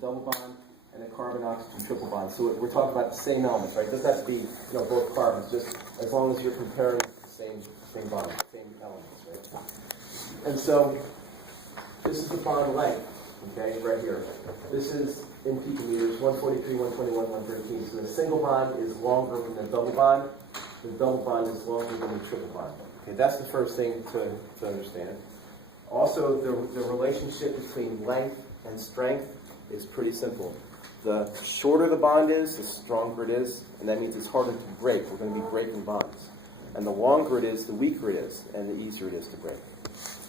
double bond, and a carbon-oxygen triple bond. So we're talking about the same elements, right? It doesn't have to be, both carbons, just as long as you're comparing the same bond, same elements, right? And so this is the bond length, okay, right here. This is in picometers, 143, 121, 113. So the single bond is longer than the double bond. The double bond is longer than the triple bond. Okay, that's the first thing to understand. Also, the relationship between length and strength is pretty simple. The shorter the bond is, the stronger it is, and that means it's harder to break. We're going to be breaking bonds. And the longer it is, the weaker it is, and the easier it is to break.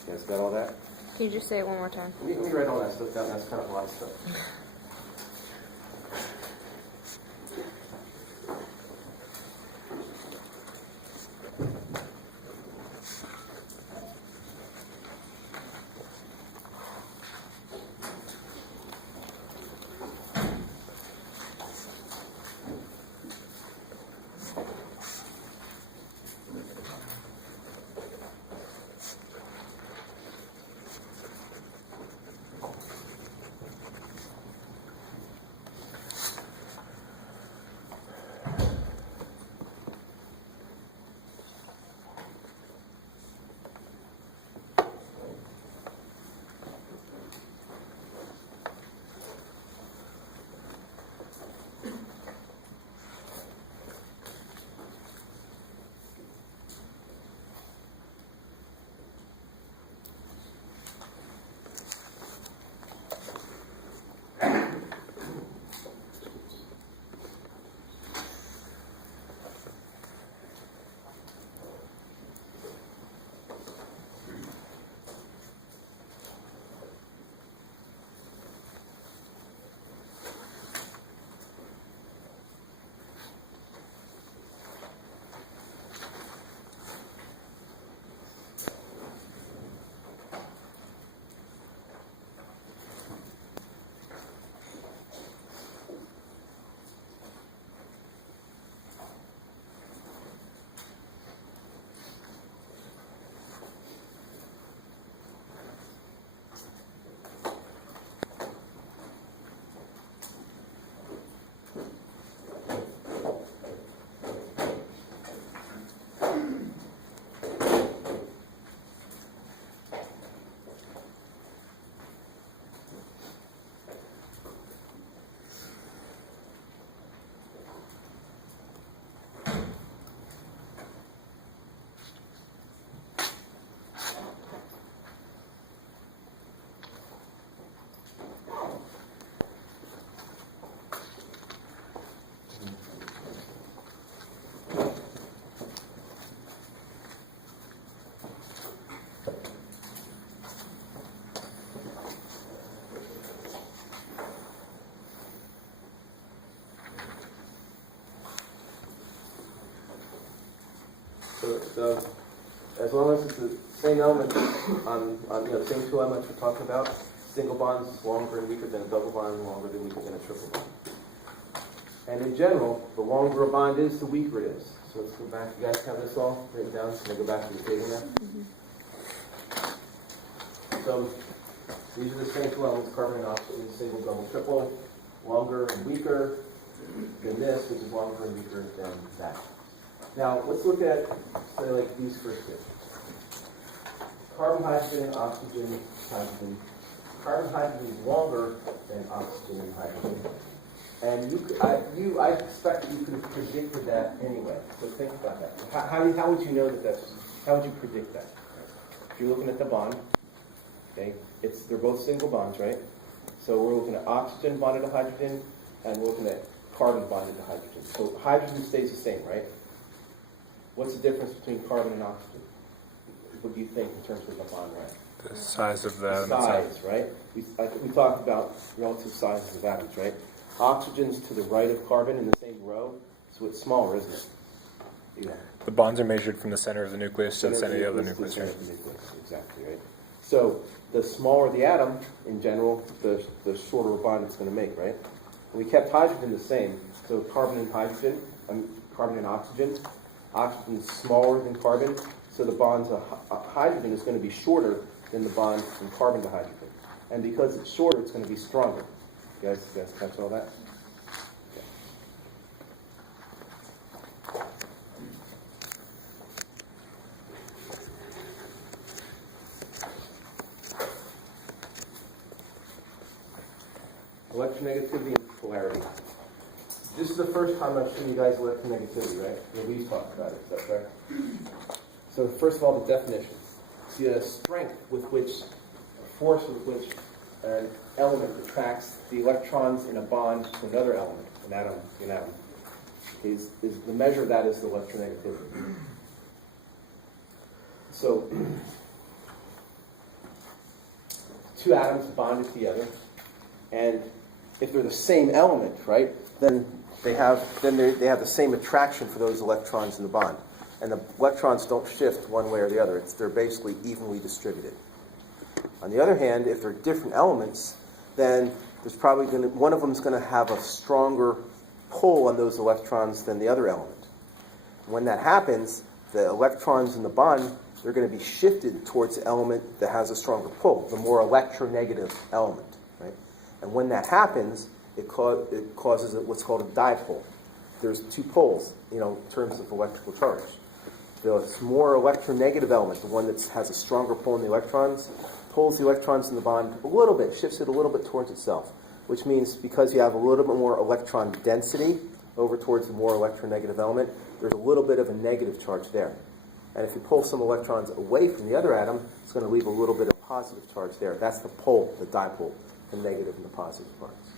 You guys got all that? Can you just say it one more time? Let me write all that stuff down. That's kind of a lot of stuff. So as long as it's the same element on same two elements we're talking about, single bond is longer and weaker than a double bond, longer than weaker than a triple bond. And in general, the longer a bond is, the weaker it is. So let's go back. You guys have this all written down? Can I go back to the table now? So these are the same two elements, carbon and oxygen, single, double, triple, longer and weaker than this, which is longer and weaker than that. Now, let's look at, say, like these first two. Carbon, hydrogen, oxygen, hydrogen. Carbon, hydrogen is longer than oxygen and hydrogen. And I expect that you could have predicted that anyway. So think about that. How would you know how would you predict that? If you're looking at the bond, okay, they're both single bonds, right? So we're looking at oxygen bonded to hydrogen, and we're looking at carbon bonded to hydrogen. So hydrogen stays the same, right? What's the difference between carbon and oxygen? What do you think in terms of the bond rank? The size of the atom size, right? We talked about relative sizes of atoms, right? Oxygen's to the right of carbon in the same row, so it's smaller, isn't it? Yeah. The bonds are measured from the center of the nucleus to the center of the nucleus. Exactly, right? So the smaller the atom, in general, the shorter a bond it's going to make, right? And we kept hydrogen the same, so carbon and oxygen. Oxygen is smaller than carbon, so the bond to hydrogen is going to be shorter than the bond from carbon to hydrogen. And because it's shorter, it's going to be stronger. You guys catch all that? Electronegativity and polarity. This is the first time I've shown you guys electronegativity, right? Yeah, we've talked about it, is that correct? So first of all, the definition. See a strength with which, a force with which an element attracts the electrons in a bond to another element, an atom. Okay, is the measure of that is the electronegativity. So two atoms bonded together, and if they're the same element, right, then they have the same attraction for those electrons in the bond. And the electrons don't shift one way or the other. They're basically evenly distributed. On the other hand, if they're different elements, then there's probably one of them is going to have a stronger pull on those electrons than the other element. When that happens, the electrons in the bond, they're going to be shifted towards the element that has a stronger pull, the more electronegative element, right? And when that happens, it causes what's called a dipole. There's two poles, in terms of electrical charge. The more electronegative element, the one that has a stronger pull on the electrons, pulls the electrons in the bond a little bit, shifts it a little bit towards itself, which means because you have a little bit more electron density over towards the more electronegative element, there's a little bit of a negative charge there. And if you pull some electrons away from the other atom, it's going to leave a little bit of positive charge there. That's the pole, the dipole, the negative and the positive parts.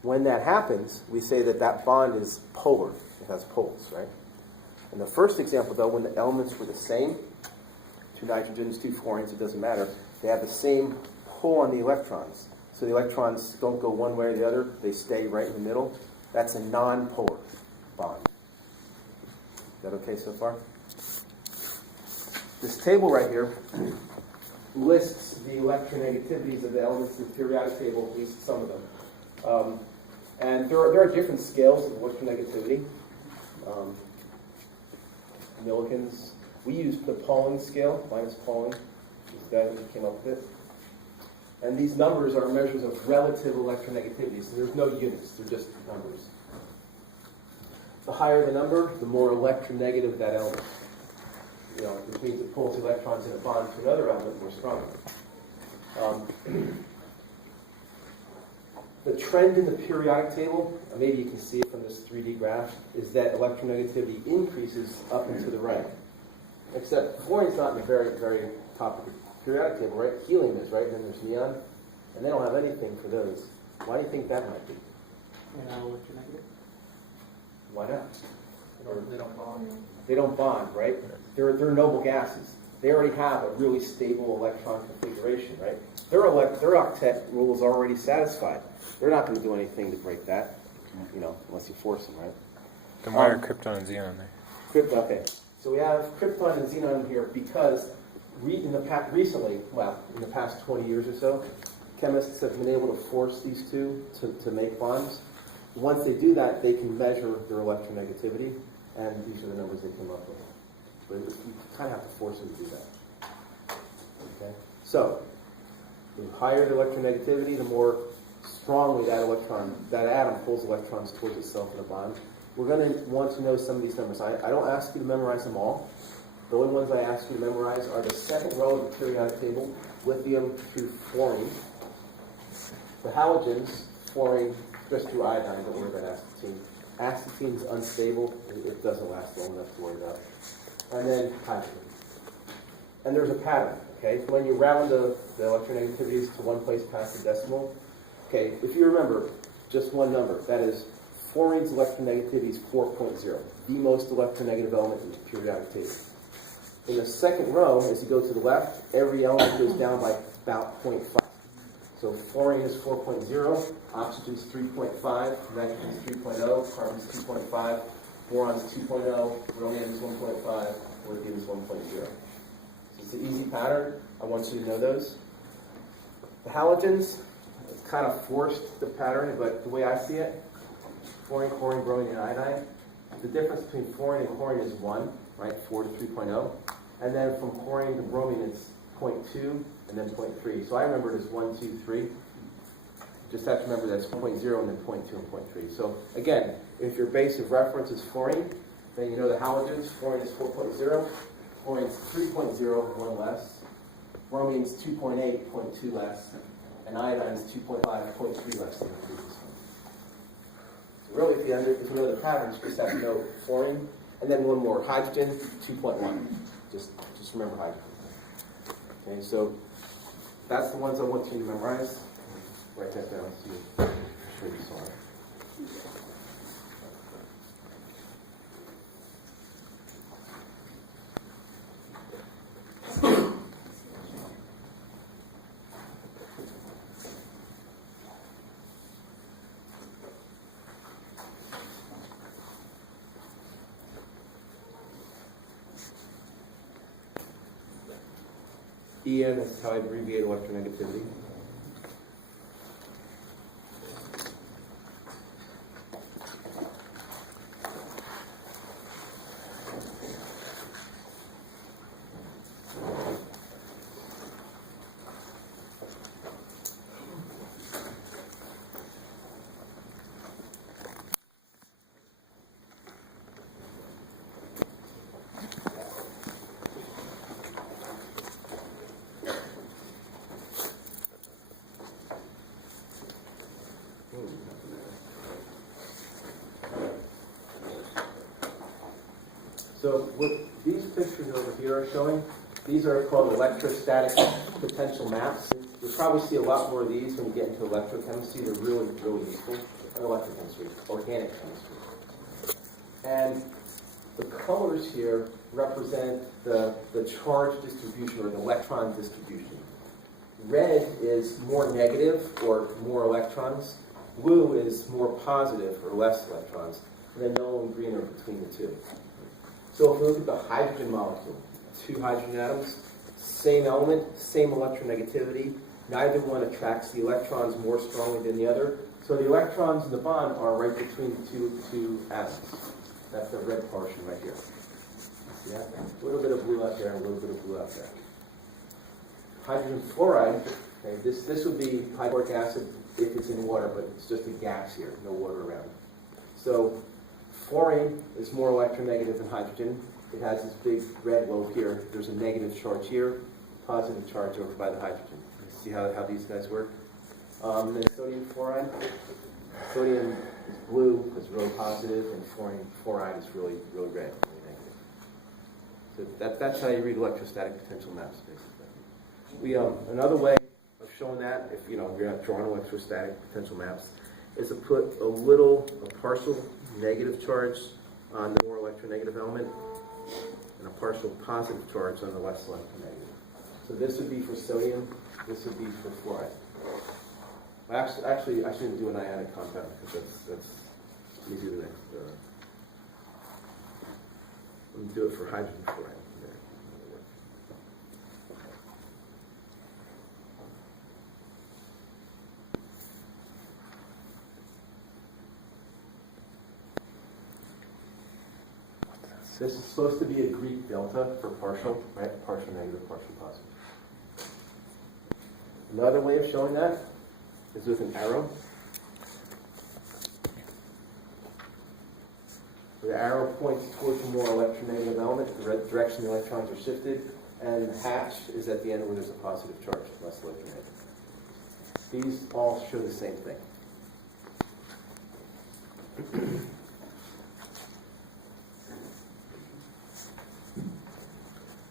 When that happens, we say that bond is polar. It has poles, right? In the first example, though, when the elements were the same, two nitrogens, two fluorines, it doesn't matter, they have the same pull on the electrons. So the electrons don't go one way or the other, they stay right in the middle. That's a non-polar bond. Is that okay so far? This table right here lists the electronegativities of the elements in the periodic table, at least some of them. And there are different scales of electronegativity. Millikan's. We use the Pauling scale, Linus Pauling, this guy who came up with it. And these numbers are measures of relative electronegativity, so there's no units, they're just numbers. The higher the number, the more electronegative that element. Which means it pulls electrons in a bond to another element more strongly. The trend in the periodic table, maybe you can see it from this 3D graph, is that electronegativity increases up and to the right. Except fluorine's not in the very, very top of the periodic table, right? Helium is, right? And then there's neon. And they don't have anything for those. Why do you think that might be? They're not electronegative. Why not? They don't bond. They don't bond, right? They're noble gases. They already have a really stable electron configuration, right? Their octet rule is already satisfied. They're not going to do anything to break that, unless you force them, right? Then why are krypton and xenon there? Okay. So we have krypton and xenon here because in the past 20 years or so, chemists have been able to force these two to make bonds. Once they do that, they can measure their electronegativity, and these are the numbers they came up with. But you kind of have to force them to do that. Okay? So, the higher the electronegativity, the more strongly that atom pulls electrons towards itself in a bond. We're going to want to know some of these numbers. I don't ask you to memorize them all. The only ones I ask you to memorize are the second row of the periodic table, lithium through fluorine. The halogens, fluorine, just through iodine, don't worry about astatine. Astatine is unstable. It doesn't last long enough to worry about. And then hydrogen. And there's a pattern, okay? When you round the electronegativities to one place past the decimal, okay, if you remember just one number, that is fluorine's electronegativity is 4.0, the most electronegative element in the periodic table. In the second row, as you go to the left, every element goes down by about 0.5. So fluorine is 4.0, oxygen is 3.5, nitrogen is 3.0, carbon is 2.5, boron is 2.0, bromine is 1.5, lithium is 1.0. So it's an easy pattern. I want you to know those. The halogens, it's kind of forced the pattern, but the way I see it, fluorine, chlorine, bromine, and iodine, the difference between fluorine and chlorine is 1, right, 4 to 3.0. And then from chlorine to bromine, it's 0.2 and then 0.3. So I remember it as 1, 2, 3. Just have to remember that's 0.0 and then 0.2 and 0.3. So again, if your base of reference is fluorine, then you know the halogens. Fluorine is 4.0, fluorine is 3.0, 1 less. Bromine is 2.8, 0.2 less. And iodine is 2.5, 0.3 less than the previous one. So really, if you know the patterns, you just have to know fluorine. And then one more, hydrogen, 2.1. Just remember hydrogen. Okay, so that's the ones I want you to memorize. Write that down so I'm sure you saw it. EM is how I abbreviate electronegativity. So what these pictures over here are showing, these are called electrostatic potential maps. You'll probably see a lot more of these when you get into electrochemistry. They're really, really useful. Electrochemistry, organic chemistry. And the colors here represent the charge distribution or the electron distribution. Red is more negative or more electrons. Blue is more positive or less electrons. And then yellow and green are between the two. So if we look at the hydrogen molecule, 2 hydrogen atoms, same element, same electronegativity. Neither one attracts the electrons more strongly than the other. So the electrons in the bond are right between the two atoms. That's the red portion right here. See that? A little bit of blue out there and a little bit of blue out there. Hydrogen fluoride, okay, this would be hydrochloric acid if it's in water, but it's just a gas here, no water around. So fluorine is more electronegative than hydrogen. It has this big red lobe here. There's a negative charge here, positive charge over by the hydrogen. See how these guys work? Then sodium fluoride. Sodium is blue, it's really positive, and fluoride is really red, really negative. So that's how you read electrostatic potential maps, basically. Another way of showing that, if you're not drawing electrostatic potential maps, is to put a partial negative charge on the more electronegative element and a partial positive charge on the less electronegative. So this would be for sodium, this would be for fluoride. Actually, I shouldn't do an ionic compound because that's easier to let me do it for hydrogen fluoride. This is supposed to be a Greek delta for partial, right? Partial negative, partial positive. Another way of showing that is with an arrow. The arrow points towards a more electronegative element, the red direction the electrons are shifted, and the hatch is at the end where there's a positive charge, less electronegative. These all show the same thing.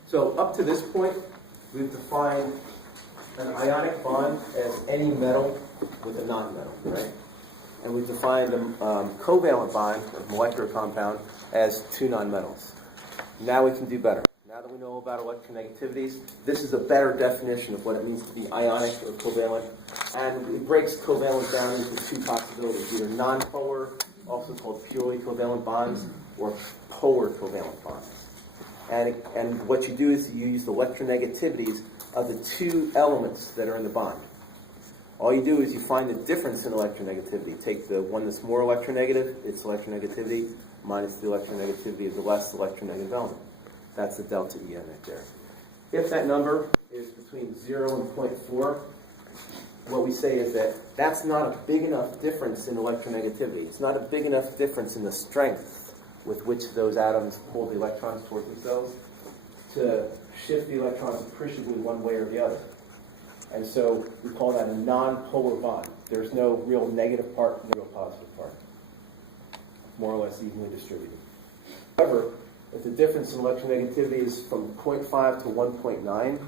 So up to this point, we've defined an ionic bond as any metal with a non-metal, right? And we've defined a covalent bond, a molecular compound, as 2 nonmetals. Now we can do better. Now that we know about electronegativities, this is a better definition of what it means to be ionic or covalent. And it breaks covalent down into 2 possibilities, either non-polar, also called purely covalent bonds, or polar covalent bonds. And what you do is you use the electronegativities of the 2 elements that are in the bond. All you do is you find the difference in electronegativity. Take the one that's more electronegative, its electronegativity, minus the electronegativity of the less electronegative element. That's the delta EN right there. If that number is between 0 and 0.4, what we say is that that's not a big enough difference in electronegativity. It's not a big enough difference in the strength with which those atoms pull the electrons towards themselves to shift the electrons appreciably one way or the other. And so we call that a non-polar bond. There's no real negative part, no real positive part. More or less evenly distributed. However, if the difference in electronegativity is from 0.5 to 1.9,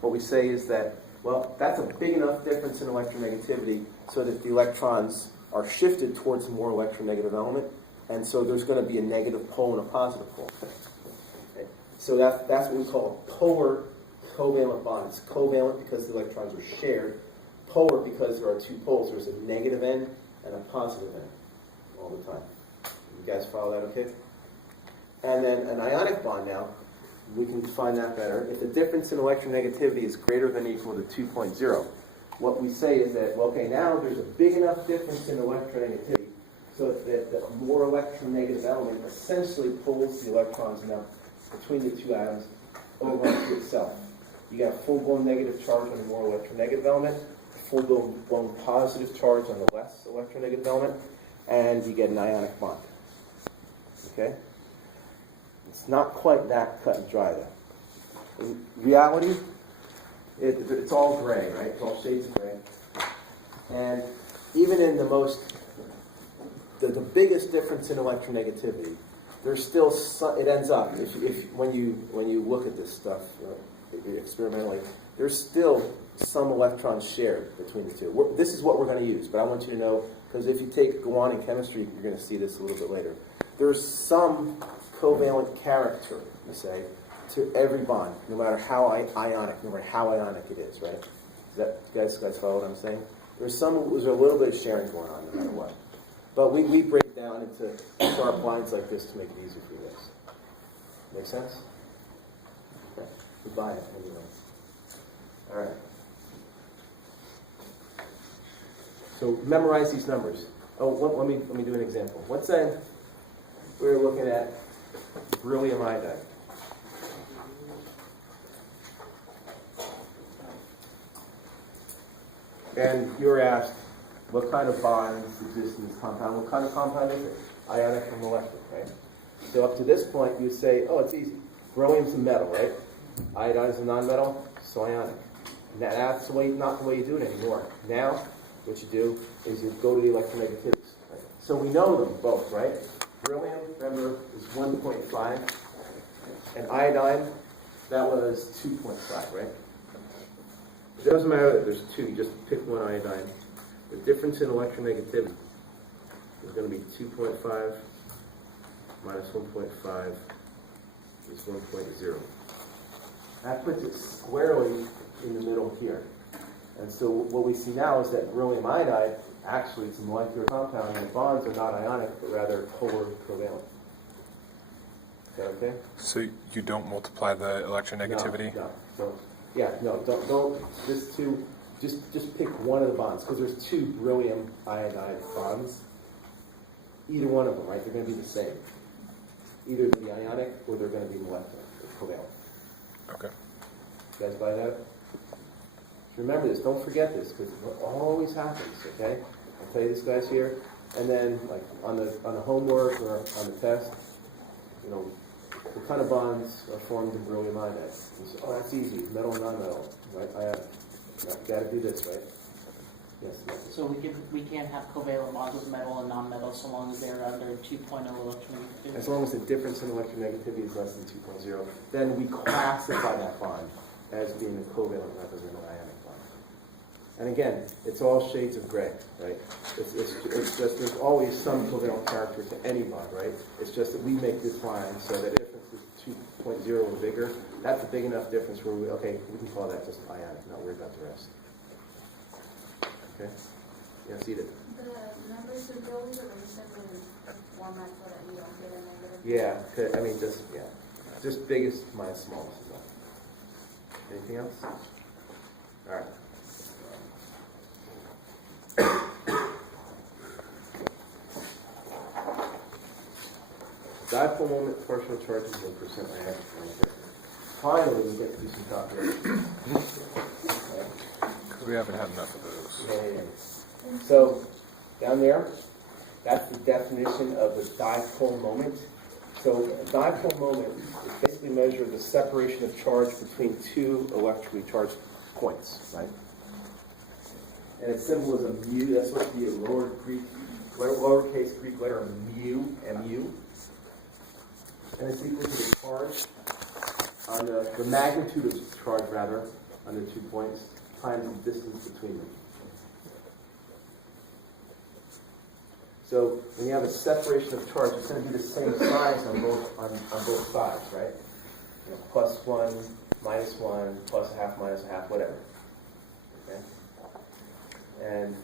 what we say is that, well, that's a big enough difference in electronegativity so that the electrons are shifted towards a more electronegative element, and so there's going to be a negative pole and a positive pole. Okay. So that's what we call a polar covalent bond. It's covalent because the electrons are shared, polar because there are two poles. There's a negative end and a positive end all the time. You guys follow that okay? And then an ionic bond now, we can define that better. If the difference in electronegativity is greater than or equal to 2.0, what we say is that, well, okay, now there's a big enough difference in electronegativity so that the more electronegative element essentially pulls the electrons now between the two atoms over onto itself. You got a full-blown negative charge on the more electronegative element, a full-blown positive charge on the less electronegative element, and you get an ionic bond. Okay? It's not quite that cut and dry, though. In reality, it's all gray, right? It's all shades of gray. And even in the biggest difference in electronegativity, there's still some, it ends up, when you look at this stuff experimentally, there's still some electrons shared between the two. This is what we're going to use, but I want you to know, because if you go on in chemistry, you're going to see this a little bit later. There's some covalent character, you say, to every bond, no matter how ionic, no matter how ionic it is, right? You guys follow what I'm saying? There's a little bit of sharing going on, no matter what. But we break it down into sharp lines like this to make it easier for you guys. Make sense? Okay. Goodbye, anyway. All right. So memorize these numbers. Oh, let me do an example. Let's say we're looking at beryllium iodide. And you're asked, what kind of bonds exist in this compound? What kind of compound is it? Ionic or molecular, right? So up to this point, you say, oh, it's easy. Beryllium's a metal, right? Iodine is a nonmetal, so ionic. Now, that's not the way you do it anymore. Now, what you do is you go to the electronegativities. Right? So we know them both, right? Beryllium, remember, is 1.5. And iodine, that was 2.5, right? It doesn't matter that there's two, you just pick one iodine. The difference in electronegativity is going to be 2.5 minus 1.5 is 1.0. That puts it squarely in the middle here. And so what we see now is that beryllium iodide, actually it's a molecular compound, and the bonds are not ionic, but rather polar covalent. Is that okay? So you don't multiply the electronegativity? No. So, yeah, no, don't, just pick one of the bonds, because there's two beryllium iodide bonds. Either one of them, right? They're going to be the same. Either the ionic or they're going to be molecular, or covalent. Okay. You guys buy that? Remember this. Don't forget this, because it always happens. Okay? I'll tell you this, guys, here, and then like on the homework or on the test, you know, what kind of bonds are formed in beryllium iodide? You say, oh, that's easy. Metal, non-metal, right? Ionic. You got to do this, right? Yes. So we can't have covalent bonds with metal and non-metal so long as they're under 2.0 electronegativity. As long as the difference in electronegativity is less than 2.0, then we classify that bond as being a covalent rather than an ionic bond. And again, it's all shades of gray, right? It's just there's always some covalent character to any bond, right? It's just that we make this line so that the difference is 2.0 or bigger. That's a big enough difference where we can call that just ionic, not worry about the rest. Okay? Yes, Edith. The numbers are always represented in format so that you don't get a negative. Yeah, I mean, just biggest minus smallest is all. Anything else? All right. Dipole moment, partial charges, 1% ionic. Finally, we get to do some calculations. Okay. We haven't had enough of those. Okay. So, down there, that's the definition of the dipole moment. So, a dipole moment is basically a measure of the separation of charge between two electrically charged points, right? And its symbol is a mu. That's supposed to be a lowercase Greek letter mu, mu. And it's equal to the charge on the magnitude of the charge, rather, on the 2 points, times the distance between them. So when you have a separation of charge, it's going to be the same size on both sides, right? You know, +1, -1, +1/2, -1/2, whatever. Okay? And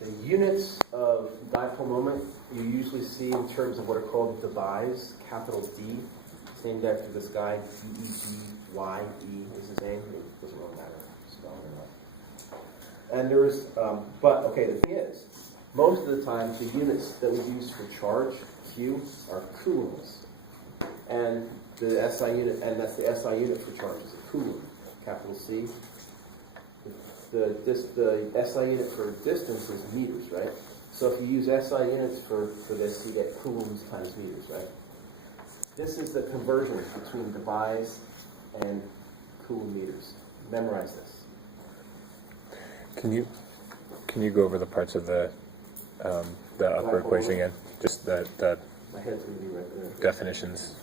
the units of dipole moment you usually see in terms of what are called debye, capital D. It's named after this guy, D-E-B-Y-E is his name. It doesn't really matter, spelling or not. And there's, the thing is, most of the time the units that we use for charge, Q, are coulombs. And the SI unit, and that's the SI unit for charge, is a coulomb, capital C. The SI unit for distance is meters, right? So if you use SI units for this, you get coulombs times meters, right? This is the conversion between debye and coulomb meters. Memorize this. Can you go over the parts of the upper equation again? Just the My head's going to be right there. definitions.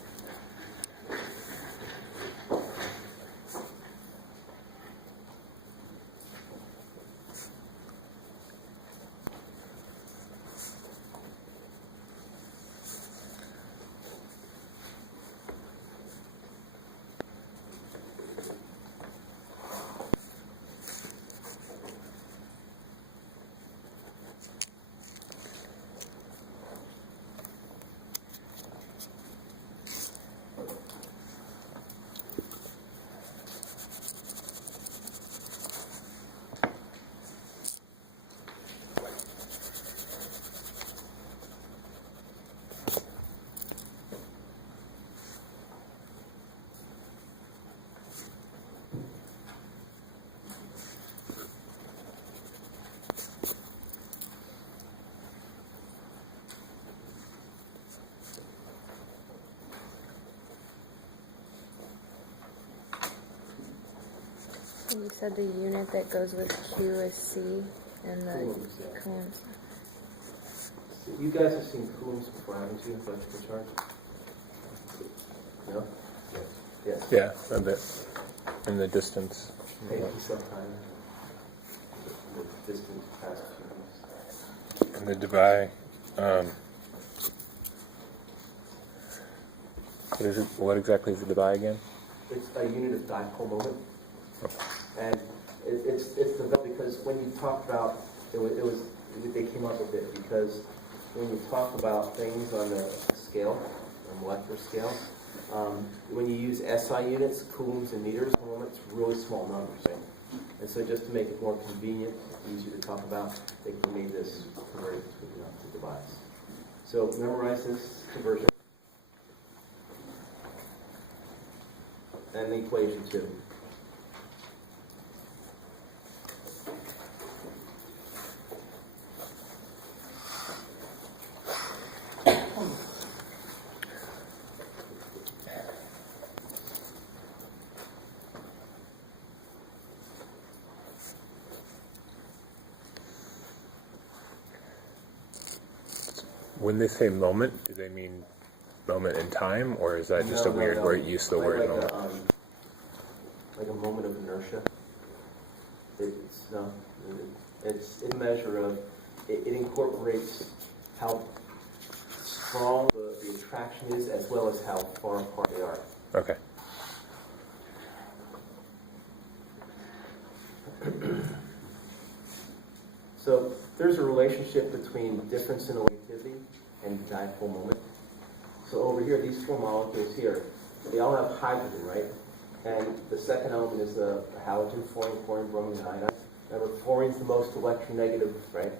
You said the unit that goes with Q is C, and the Coulombs, yeah. coulombs. You guys have seen coulombs before, haven't you, electrical charge? No? Yes. Yeah, a bit. And the distance. Maybe sometime. The distance past coulombs. And the debye. What exactly is the debye again? It's a unit of dipole moment. And it's developed because when you talk about, they came up with it because when you talk about things on the scale, on molecular scale, when you use SI units, coulombs and meters, it's really small numbers, right? And so just to make it more convenient, easier to talk about, they made this converted to debye. So memorize this conversion. And the equation too. When they say moment, do they mean moment in time, or is that just a weird word use of the word moment? Like a moment of inertia. It's a measure of, it incorporates how strong the attraction is as well as how far apart they are. Okay. So there's a relationship between difference in electricity and dipole moment. So over here, these four molecules here, they all have hydrogen, right? And the second element is the halogen, fluorine, bromine, and iodine. Remember, fluorine's the most electronegative, right?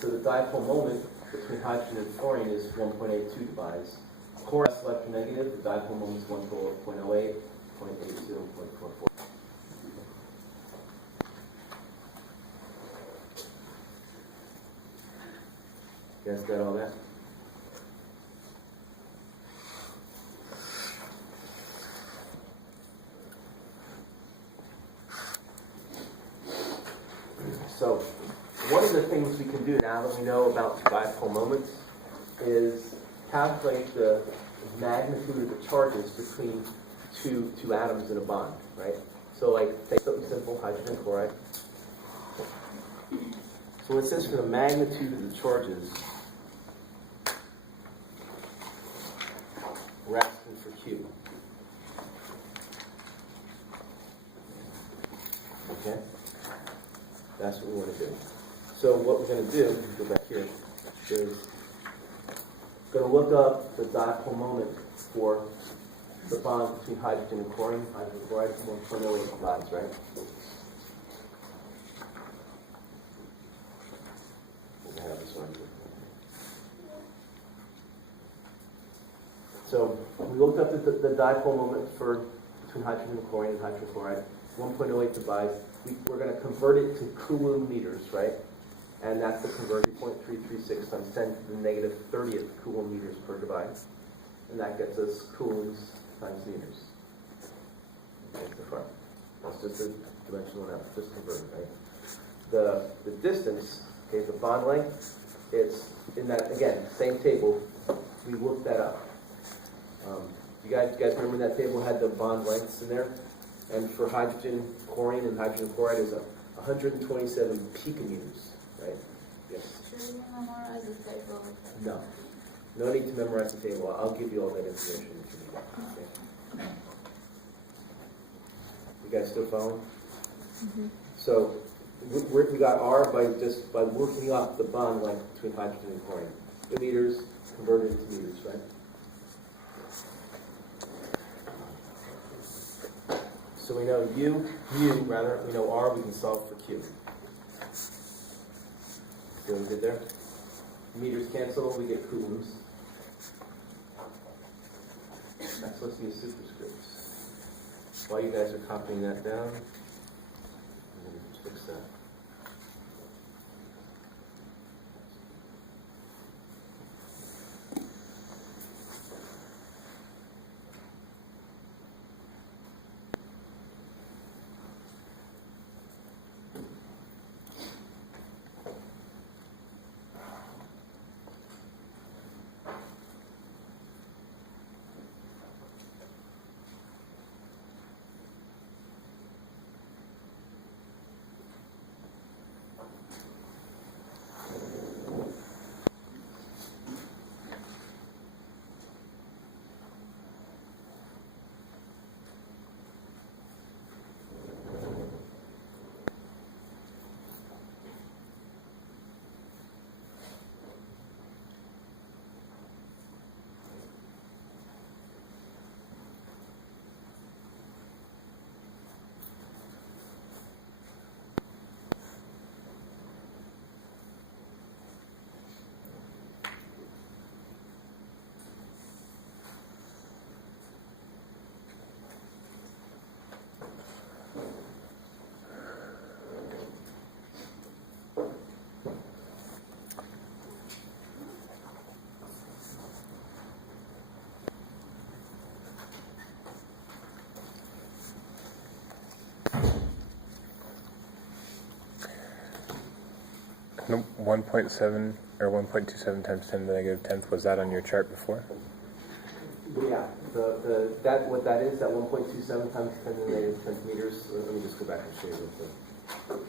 So the dipole moment between hydrogen and fluorine is 1.82 debye. Chlorine is electronegative, the dipole moment is 1.08, 0.82, and 0.44. You guys got all that? So, one of the things we can do now that we know about dipole moments is calculate the magnitude of the charges between two atoms in a bond, right? So, like, take something simple, hydrogen chloride. So it says for the magnitude of the charges, we're asking for Q. Okay? That's what we want to do. So what we're going to do, go back here, is going to look up the dipole moment for the bond between hydrogen and chlorine. Hydrogen chloride, 1.08 bonds, right? We'll have this one here. So we looked up the dipole moment for between hydrogen and chlorine and hydrogen chloride. 1.08 divides. We're going to convert it to coulomb meters, right? And that's the conversion, 0.336 times 10 to the negative 30th coulomb meters per device. And that gets us coulombs times meters. Okay, so far. That's just a dimensional amount, just converted, right? The distance, okay, the bond length, it's in that, again, same table, we looked that up. You guys remember that table had the bond lengths in there? And for hydrogen chlorine and hydrogen chloride is 127 picometers, right? Yes. Should we memorize the table? No. No need to memorize the table. I'll give you all that information if you need it. Okay. You guys still following? Mm-hmm. So we got R by working up the bond length between hydrogen and chlorine. The meters converted into meters, right? So we know we know R, we can solve for Q. See what we did there? Meters cancel, we get coulombs. That's supposed to be a superscript. While you guys are copying that down, I'm going to fix that. No, 1.7 or 1.27 times 10 to the negative 10th, was that on your chart before? Yeah, what that is, that 1.27 times 10 to the negative 10th meters. Let me just go back and show you real quick.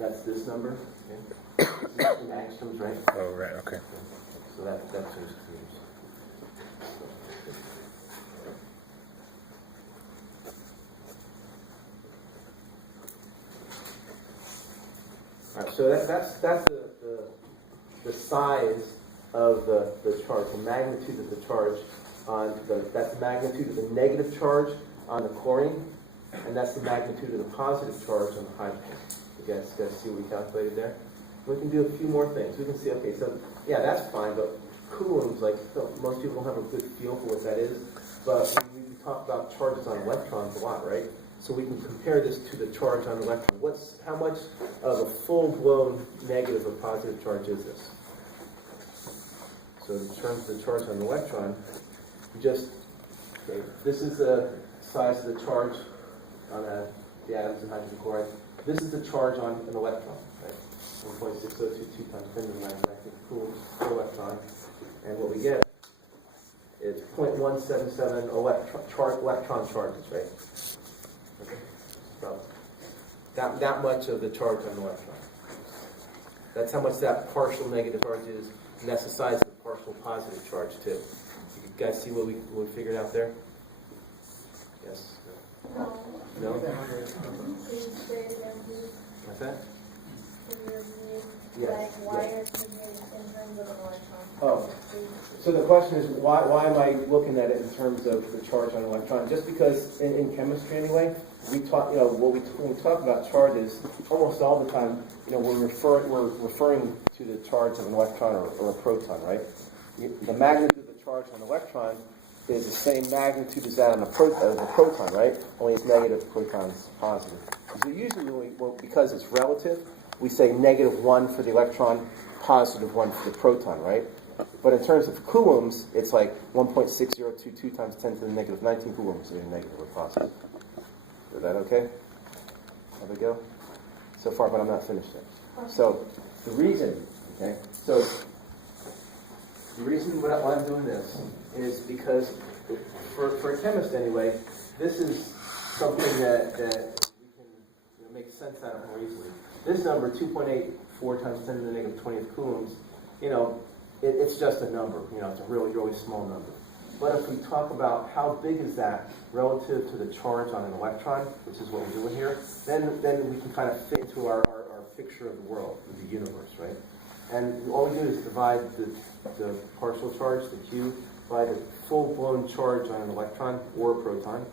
That's this number, okay? This is in angstroms, right? Oh, right, okay. So that changes to meters. All right, so that's the size of the charge, the magnitude of the charge on that's the magnitude of the negative charge on the chlorine, and that's the magnitude of the positive charge on the hydrogen. You guys see what we calculated there? We can do a few more things. We can see, okay, so yeah, that's fine, but coulombs, like most people don't have a good feel for what that is, but we talk about charges on electrons a lot, right? so we can compare this to the charge on the electron. How much of a full-blown negative or positive charge is this? So in terms of the charge on the electron, okay, this is the size of the charge on the atoms of hydrogen chloride. This is the charge on an electron, right? 1.6022 times 10 to the 9 coulombs per electron. And what we get is 0.177 electron charges, right? Okay. So that much of the charge on the electron. That's how much that partial negative charge is, and that's the size of the partial positive charge too. You guys see what we figured out there? Yes? No. No? Please say it again, please. What's that? Can you repeat, Yes, like, why yes. is it in terms of an electron? Oh. So the question is, why am I looking at it in terms of the charge on an electron? Just because in chemistry anyway, we talk, when we talk about charges, almost all the time, we're referring to the charge of an electron or a proton, right? The magnitude of the charge on an electron is the same magnitude as that on a proton, right? Only it's negative, proton's positive. So usually, because it's relative, we say -1 for the electron, +1 for the proton, right? But in terms of coulombs, it's like 1.6022 times 10 to the -19 coulombs, either negative or positive. Is that okay? How we go? So far, but I'm not finished yet. So the reason, okay, so the reason why I'm doing this is because for a chemist anyway, this is something that we can make sense out of more easily. This number, 2.84 times 10 to the -20th coulombs, it's just a number. It's a really, really small number. But if we talk about how big is that relative to the charge on an electron, which is what we're doing here, then we can kind of fit into our picture of the world, of the universe, right? And all we do is divide the partial charge, the Q, by the full-blown charge on an electron or a proton,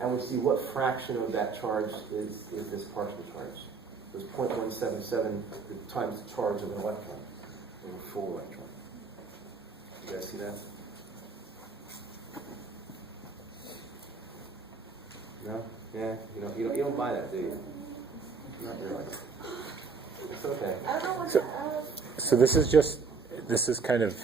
and we see what fraction of that charge is this partial charge. It's 0.177 times the charge of an electron, or a full electron. You guys see that? No? Yeah? You don't buy that, do you? Not really. It's okay. I don't know what So this is kind of,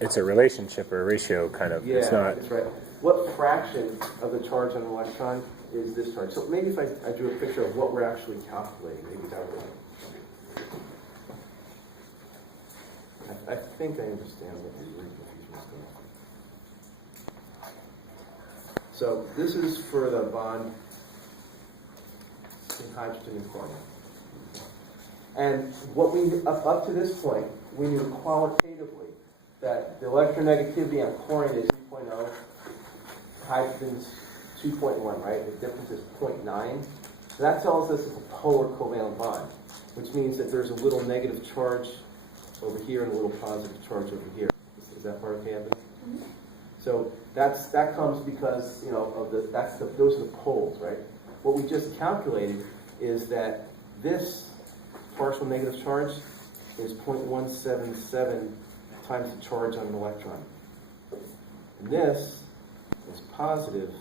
it's a relationship or a ratio kind of. Yeah, It's not. that's right. What fraction of the charge on an electron is this charge? So maybe if I drew a picture of what we're actually calculating, maybe that would. I think I understand what the confusion is going on. So this is for the bond between hydrogen and chlorine. And what we up to this point, we knew qualitatively that the electronegativity on chlorine is 3.0, hydrogen's 2.1, right? The difference is 0.9. So that tells us it's a polar covalent bond, which means that there's a little negative charge over here and a little positive charge over here. Is that part okay, Evan? Mm-hmm. So that comes because those are the poles, right? What we just calculated is that this partial negative charge is 0.177 times the charge on an electron. And this is positive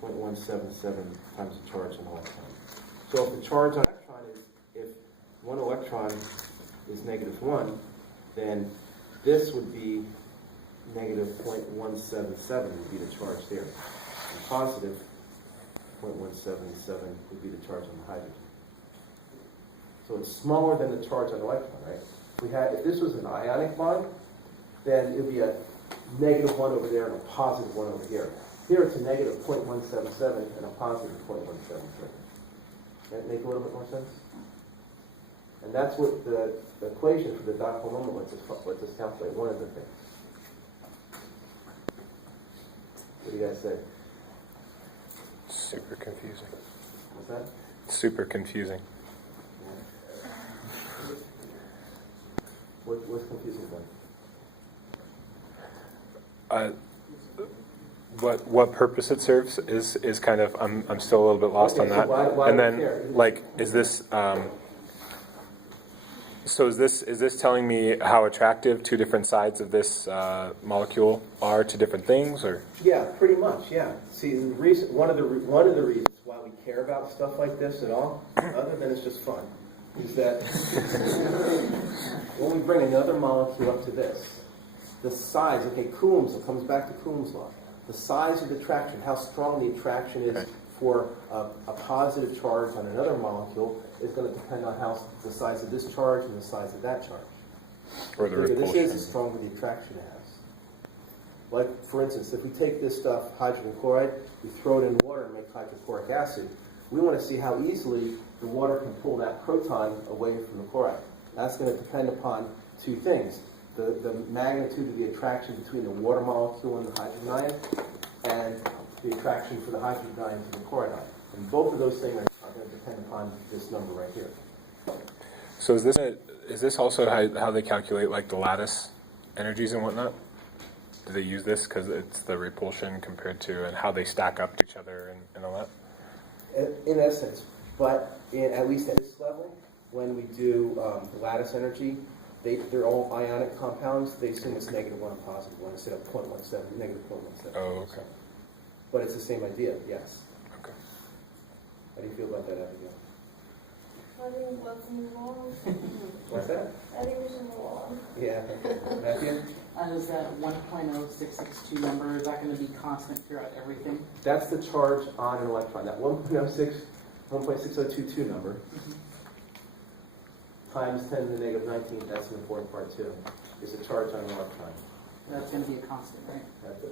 0.177 times the charge on an electron. So if the charge on an electron if one electron is -1, then this would be -0.177 would be the charge there. And positive 0.177 would be the charge on the hydrogen. So it's smaller than the charge on the electron, right? If this was an ionic bond, then it would be a -1 over there and a +1 over here. Here it's a -0.177 and a +0.177. That make a little bit more sense? And that's what the equation for the dipole moment lets us calculate, one of the things. What do you guys say? Super confusing. What's that? Super confusing. What's confusing then? What purpose it serves is kind of I'm still a little bit lost Okay, on so that. why And do we then care? is this so is this telling me how attractive two different sides of this molecule are to different things, or? Yeah, pretty much. Yeah. See, one of the reasons why we care about stuff like this at all, other than it's just fun, is that when we bring another molecule up to this, the size, okay, Coulomb's, it comes back to Coulomb's law. The size of the attraction, how strong the attraction is for a positive charge on another molecule is going to depend on how the size of this charge and the size of that charge. Or the The bigger repulsion. this is, the stronger the attraction it has. Like, for instance, if we take this stuff, hydrogen chloride, we throw it in water and make hydrochloric acid, we want to see how easily the water can pull that proton away from the chloride. That's going to depend upon two things. The magnitude of the attraction between the water molecule and the hydrogen ion, and the attraction for the hydrogen ion to the chloride ion. And both of those things are going to depend upon this number right here. So is this also how they calculate like the lattice energies and whatnot? Do they use this because it's the repulsion compared to and how they stack up to each other and all that? In essence, but at least at this level, when we do the lattice energy, they're all ionic compounds. They assume it's -1 and +1 instead of 0.17, -0.17. Oh, okay. But it's the same idea, yes. Okay. How do you feel about that, Abigail? I think let's move on. What's that? I think we should move on. Yeah. Matthew? Is that 1.0662 number, is that going to be constant throughout everything? That's the charge on an electron. That 1.6022 number times 10 to the -19, that's an important part too, is the charge on an electron. That's going to be a constant, right?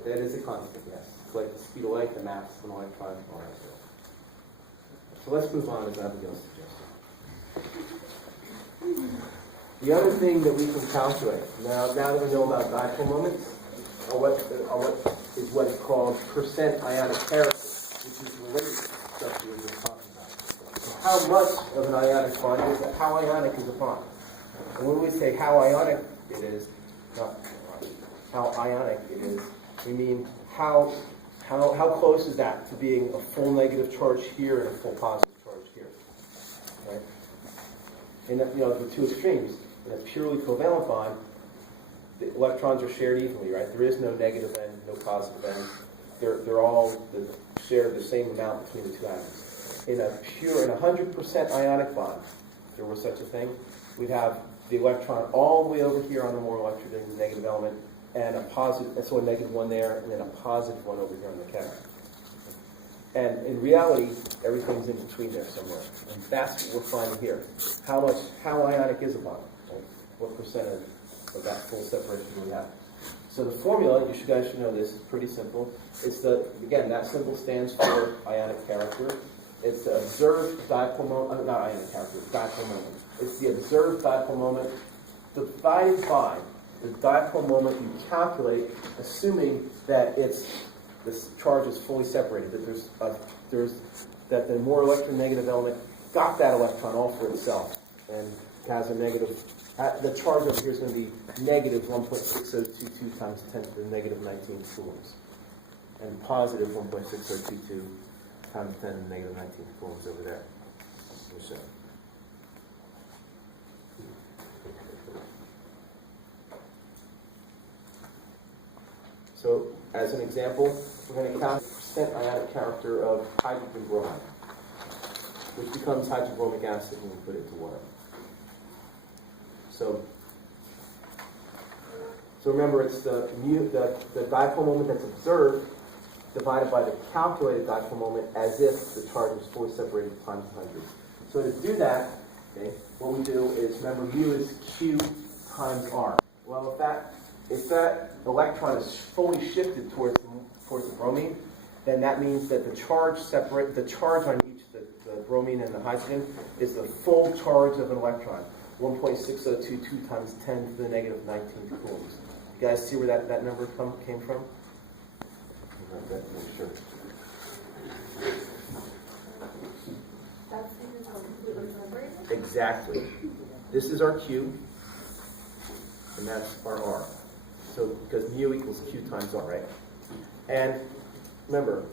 That is a constant, yes. It's like the speed of light, the mass of an electron, all that stuff. So let's move on, as Abigail suggested. The other thing that we can calculate, now that we know about dipole moments, is what is called percent ionic character, which is related to the stuff we were just talking about. So how much of an ionic bond is it? How ionic is a bond? And when we say how ionic it is, not how ionic it is, we mean how close is that to being a full negative charge here and a full positive charge here, right? And the two extremes. In a purely covalent bond, the electrons are shared evenly, right? There is no negative end, no positive end. They're all shared the same amount between the two atoms. In a 100% ionic bond, if there was such a thing, we'd have the electron all the way over here on the more electronegative element, and a positive, so a -1 there, and then a +1 over here on the cation. And in reality, everything's in between there somewhere. And that's what we're finding here. How ionic is a bond? Right? What percentage of that full separation do we have? So the formula, you guys should know this, is pretty simple. It's again, that symbol stands for ionic character. It's the observed dipole moment, not ionic character, dipole moment. It's the observed dipole moment divided by the dipole moment you calculate, assuming that this charge is fully separated, that that the more electronegative element got that electron all for itself, and has a negative. The charge over here is going to be -1.6022 times 10 to the -19 coulombs, and positive 1.6022 times 10 to the -19 coulombs over there. So. So, as an example, we're going to count the percent ionic character of hydrogen bromide, which becomes hydrobromic acid when we put it into water. So remember, it's the dipole moment that's observed divided by the calculated dipole moment as if the charge was fully separated times 100. So to do that, okay, what we do is, remember, mu is Q times R. Well, if that electron is fully shifted towards the bromine, then that means that the charge on each, the bromine and the hydrogen, is the full charge of an electron, 1.6022 times 10 to the -19 coulombs. You guys see where that number came from? Make sure. That's because we're completely separated. Exactly. This is our Q, and that's our R. So, because mu equals Q times R, right? And remember,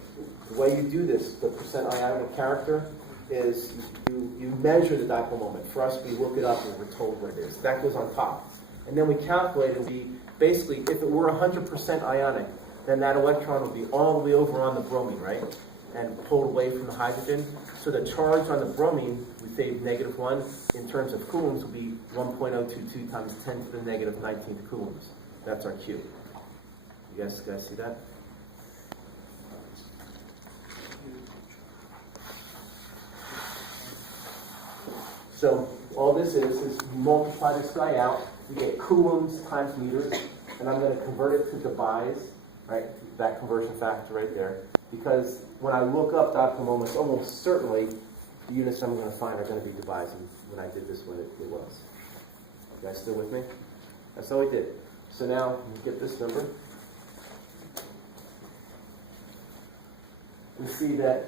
the way you do this, the percent ionic character, is you measure the dipole moment. For us, we look it up and we're told what it is. That goes on top. And then we calculate it. Basically, if it were 100% ionic, then that electron would be all the way over on the bromine, right? and pulled away from the hydrogen. So the charge on the bromine, we say -1, in terms of coulombs, will be 1.022 times 10 to the negative 19th coulombs. That's our Q. You guys see that? So all this is you multiply this guy out, you get coulombs times meters, and I'm going to convert it to debye's, right? That conversion factor right there. Because when I look up dipole moments, almost certainly the units I'm going to find are going to be debye's. And when I did this one, it was. You guys still with me? That's all we did. So now you get this number. We see that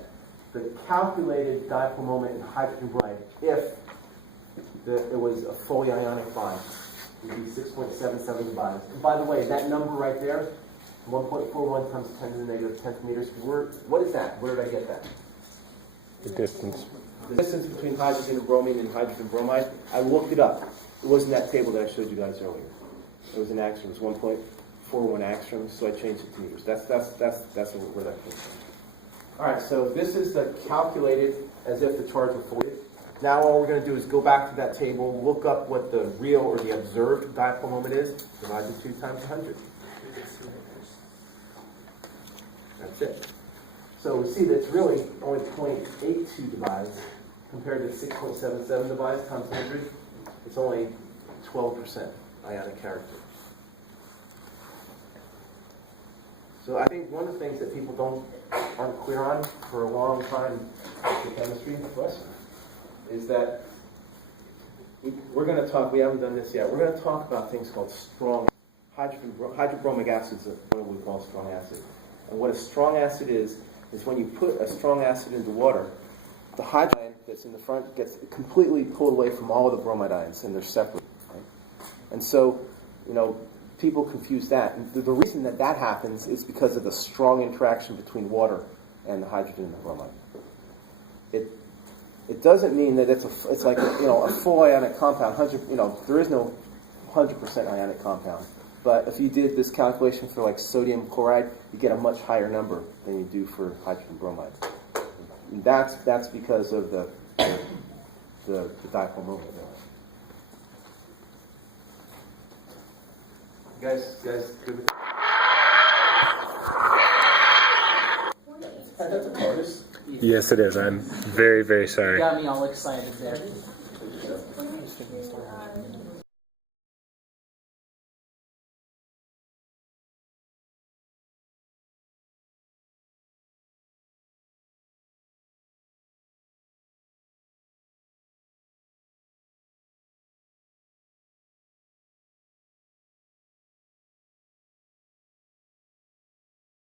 the calculated dipole moment in hydrogen bromide, if it was a fully ionic bind, would be 6.77 debye's. And by the way, that number right there, 1.41 times 10 to the negative 10th meters, what is that? Where did I get that? The distance. The distance between hydrogen and bromine and hydrogen bromide, I looked it up. It wasn't that table that I showed you guys earlier. It was in angstroms, 1.41 angstroms, so I changed it to meters. That's where that came from. All right, so this is the calculated as if the charge were fully. Now all we're going to do is go back to that table, look up what the real or the observed dipole moment is, divide the 2 times 100. That's it. So we see that it's really only 0.82 debye's compared to 6.77 debye's times 100. It's only 12% ionic character. So I think one of the things that people aren't clear on for a long time in chemistry is that we're going to talk, we haven't done this yet, we're going to talk about things called strong hydrobromic acids, what we call strong acid. And what a strong acid is when you put a strong acid into water, the hydrogen that's in the front gets completely pulled away from all of the bromide ions, and they're separate. Right? And so, people confuse that. And the reason that happens is because of the strong interaction between water and the hydrogen and the bromide. It doesn't mean that it's like a full ionic compound. There is no 100% ionic compound. But if you did this calculation for like sodium chloride, you get a much higher number than you do for hydrogen bromide. And that's because of the dipole moment. You guys good with that? That's a tortoise. Yes, it is. I'm very, very sorry. Got me all excited there.